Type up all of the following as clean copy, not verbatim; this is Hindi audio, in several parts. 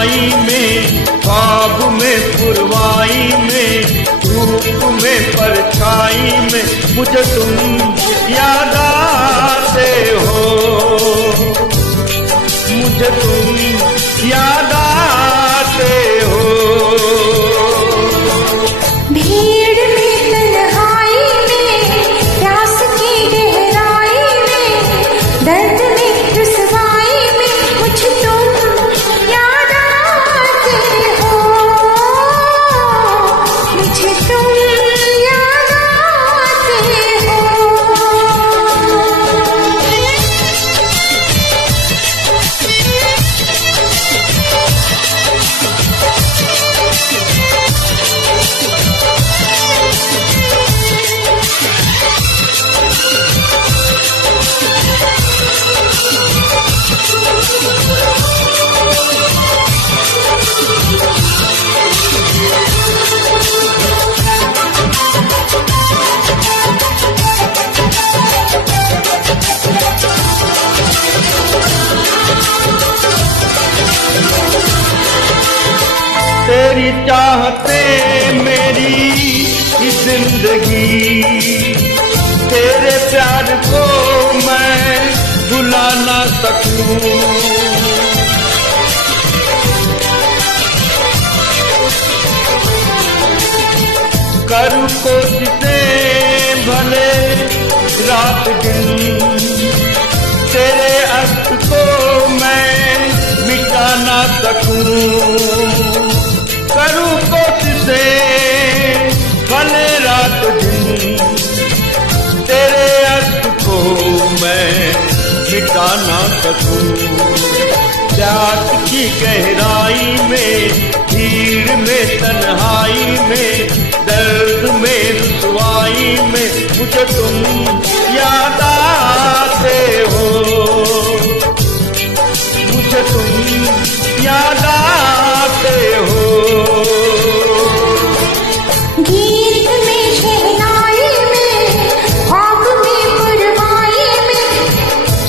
तन्हाई में, ख्वाब में पुरवाई में, धूप में परछाई में मुझे तुम याद आते हो, मुझे तुम याद आते हो। भीड़ में तन्हाई में, प्यास की गहराई में, दर्द में रुसवाई में मुझे तुम याद आते हो, मुझे तुम याद आते हो। तेरी चाहते मेरी जिंदगी, तेरे प्यार को मैं भुला ना सकूं। करूं कोशिशें भले रात दिन, तेरे अश्क को मैं मिटा ना सकूं। करूं कोशिशें भले रात दिन, तेरे अश्क को मैं मिटा ना सकूं। प्यास की गहराई में, भीड़ में तन्हाई में, दर्द में रुसवाई में मुझे तुम याद आते हो, मुझे तुम याद आते हो। गीत में शहनाई में, ख्वाब में पुरवाई में,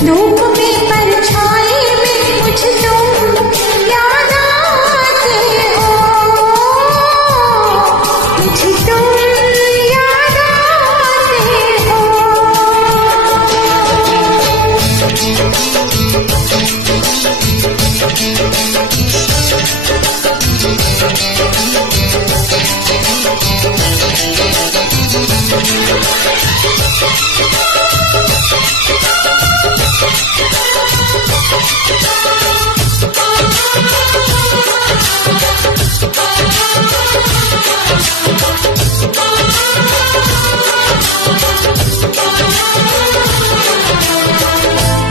धूप में परछाई में मुझे तुम याद आते हो, मुझे तुम याद आते हो।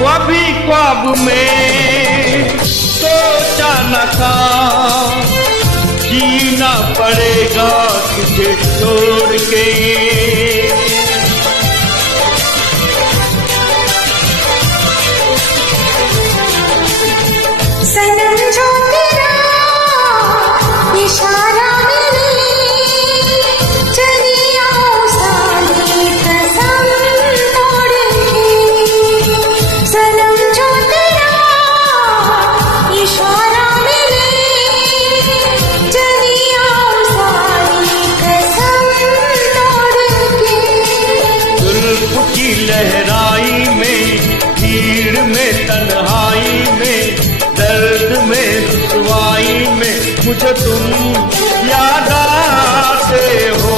कभी ख्वाब में सोचा न था, जीना पड़ेगा तुझे छोड़ के। सनम जो तेरा इशारा मिले, चली आओ सारी कसम तोड़ के। सनम जो तेरा इशारा मिले, चली आओ सारी कसम तोड़ के। जुल्फ की लहराई में, भीड़ में तन्हाई में, दर्द में रुसवाई में मुझे तुम याद आते हो,